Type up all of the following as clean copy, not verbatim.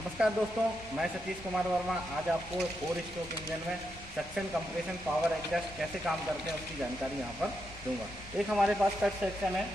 नमस्कार दोस्तों, मैं सतीश कुमार वर्मा आज आपको 4 स्ट्रोक इंजन में सक्शन, कंप्रेशन, पावर एडजस्ट कैसे काम करते हैं उसकी जानकारी यहाँ पर दूंगा। एक हमारे पास कट सेक्शन है,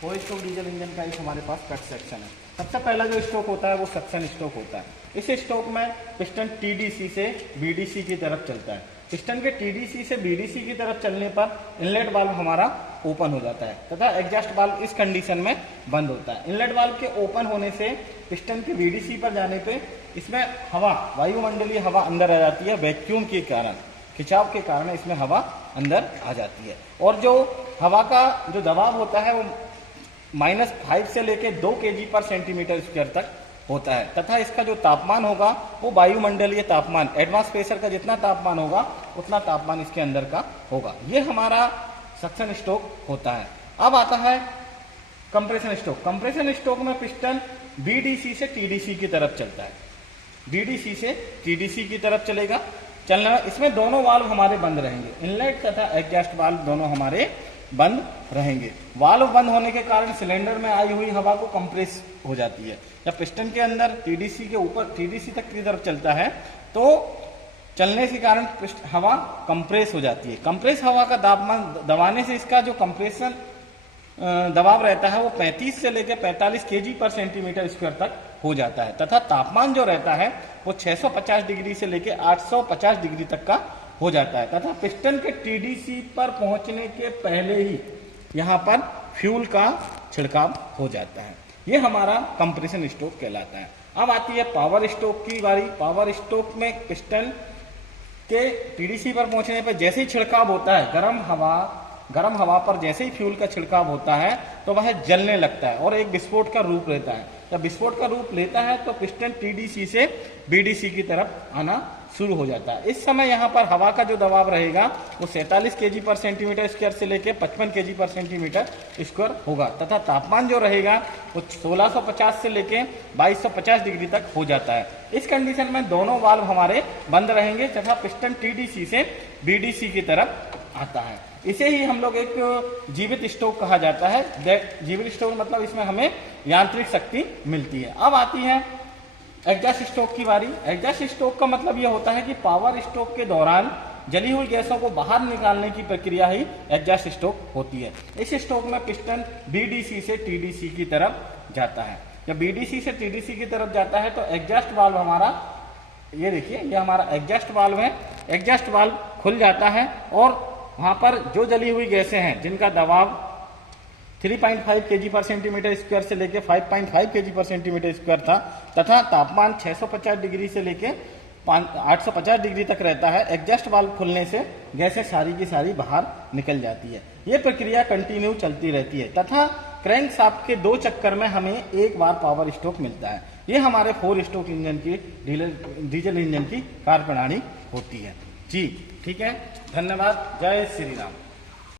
4 स्ट्रोक डीजल इंजन का एक हमारे पास कट सेक्शन है। सबसे पहला जो स्ट्रोक होता है वो सक्शन स्ट्रोक होता है। इस स्ट्रोक में पिस्टन टीडीसी से बीडीसी की तरफ चलता है। पिस्टन के टीडीसी से बीडीसी की तरफ चलने पर इनलेट वाल्व हमारा ओपन हो जाता है तथा एग्जॉस्ट वाल्व इस कंडीशन में बंद होता है। इनलेट वाल्व के ओपन होने से पिस्टन के बीडीसी पर जाने पे इसमें हवा, वायुमंडलीय हवा अंदर आ जाती है। वैक्यूम के कारण, खिंचाव के कारण इसमें हवा अंदर आ जाती है और जो हवा का जो दबाव होता है वो -5 से लेकर 2 kg/cm² तक होता है तथा इसका जो तापमान होगा वो वायुमंडलीय तापमान, एडवांस प्रेशर का जितना तापमान होगा उतना तापमान इसके अंदर का होगा। ये हमारा सक्शन स्ट्रोक होता है। अब आता है कंप्रेशन स्ट्रोक। कंप्रेशन स्ट्रोक में पिस्टन बीडीसी से टीडीसी की तरफ चलता है। बीडीसी से टीडीसी की तरफ चलेगा, चलना इसमें दोनों वाल्व हमारे बंद रहेंगे, इनलेट तथा एग्जॉस्ट वाल्व दोनों हमारे बंद रहेंगे। वाल्व बंद होने के कारण सिलेंडर में आई हुई हवा को कंप्रेस हो जाती है। जब पिस्टन के अंदर टीडीसी के ऊपर, टीडीसी तक की तरफ चलता है तो चलने के कारण हवा कंप्रेस हो जाती है। कंप्रेस हवा का तापमान दबाने से इसका जो कंप्रेशन दबाव रहता है वो 35 से लेकर 45 kg/cm² तक हो जाता है तथा तापमान जो रहता है वो 650 डिग्री से लेकर 850 डिग्री तक का हो जाता है तथा पिस्टन के टीडीसी पर पहुंचने के पहले ही यहाँ पर फ्यूल का छिड़काव हो जाता है। ये हमारा कंप्रेशन स्ट्रोक कहलाता है। अब आती है पावर स्ट्रोक की बारी। पावर स्ट्रोक में पिस्टन के टीडीसी पर पहुंचने पर जैसे ही छिड़काव होता है, गर्म हवा पर जैसे ही फ्यूल का छिड़काव होता है तो वह जलने लगता है और एक विस्फोट का रूप लेता है। जब विस्फोट का रूप लेता है तो पिस्टन टीडीसी से बीडीसी की तरफ आना शुरू हो जाता है। इस समय यहाँ पर हवा का जो दबाव रहेगा वो 47 kg/cm² से लेकर 55 kg/cm² होगा तथा तापमान जो रहेगा वो 1650 से लेकर 2250 डिग्री तक हो जाता है। इस कंडीशन में दोनों वाल्व हमारे बंद रहेंगे तथा पिस्टन टीडीसी से बीडीसी की तरफ आता है। इसे ही हम लोग एक जीवित स्ट्रोक कहा जाता है। जीवित स्ट्रोक मतलब इसमें हमें यांत्रिक शक्ति मिलती है। अब आती है एग्जॉस्ट स्ट्रोक की बारी। एग्जॉस्ट स्ट्रोक का मतलब यह होता है कि पावर स्ट्रोक के दौरान जली हुई गैसों को बाहर निकालने की प्रक्रिया ही एग्जॉस्ट स्ट्रोक होती है। इस स्ट्रोक में पिस्टन बीडीसी से टीडीसी की तरफ जाता है। जब बीडीसी से टीडीसी की तरफ जाता है तो एग्जॉस्ट वाल्व हमारा, ये देखिए, ये हमारा एग्जॉस्ट वाल्व है। एग्जॉस्ट वाल्व खुल जाता है और वहां पर जो जली हुई गैसें हैं जिनका दबाव 3.5 kg/cm² से लेकर 5.5 kg/cm² था तथा तापमान 650 डिग्री से लेकर 850 डिग्री तक रहता है, एग्जॉस्ट वाल्व खुलने से गैसें सारी की सारी बाहर निकल जाती है। ये प्रक्रिया कंटिन्यू चलती रहती है तथा क्रैंक शाफ्ट के 2 चक्कर में हमें एक बार पावर स्ट्रोक मिलता है। ये हमारे 4 स्ट्रोक इंजन की डीजल इंजन की कार्यप्रणाली होती है। जी ठीक है, धन्यवाद। जय श्री राम।